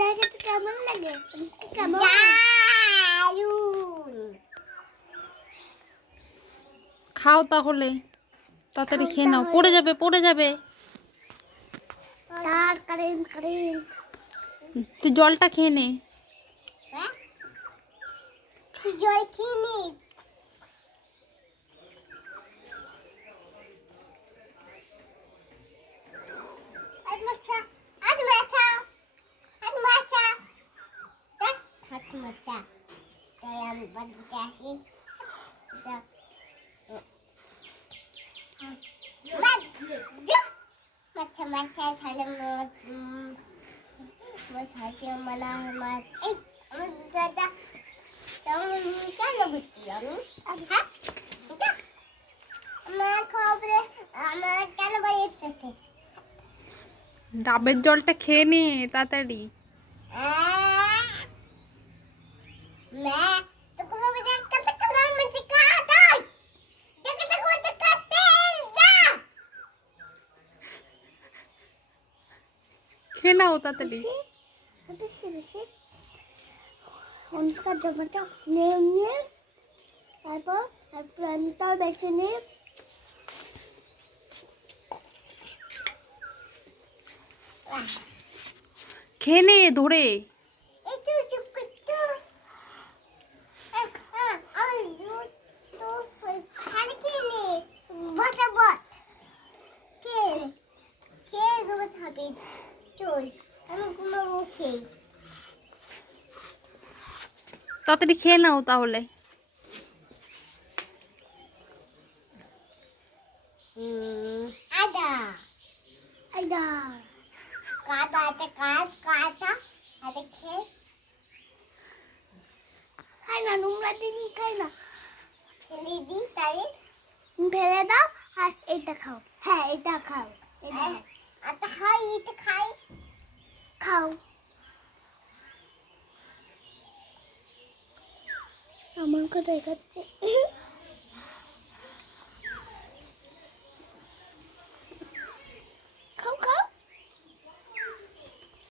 জায়গাটা কেমন লাগে? কেমন দারুণ। খাও তাহলে, তাড়াতাড়ি খেয়ে নাও, তাহলে। পড়ে যাবে পড়ে যাবে। চার কারেন্ট কারেন্ট। তুই জলটা খেয়ে নে। হ্যাঁ জল খেয়ে নি। আজ মাছা আজ মাছা আজ মাছা দেখ হাত মাছা। তাই আমি বাড়িতে আসি। মাছা মাছা ছালে মাছা মানা মাছ এই আমার দাদা কেন বুঝছি আমি হ্যাঁ আমার খবরে আমার কেন বাড়িতে ডাবের জলটা খেয়ে নে তাড়াতাড়ি। मैं तो को भी देख कर कलर में दिखा दे देख देख वो दिखाते जा খেয়ে নাও তাড়াতাড়ি। বেশি অনুষ্কা জমাটা নিয়ে তারপর আমি তো বেছে নিয়ে খেয়ে নে ধরে। একটু চুপ করতো আমি তো খান কিনে বটা বট কে কে ঘুমে থাকবে চল আমি ঘুমাবো খেয়ে তাড়াতাড়ি খেয়ে নাও তাহলে। ada ada kata kata ada খেয়ে খাই না নোংরা দিন খাই না ফেলে দিই তাই ফেলে দাও আর এটা খাও হ্যাঁ এটা খাও এটা খাই এটা খাই খাও আমার কথা দেখাচ্ছে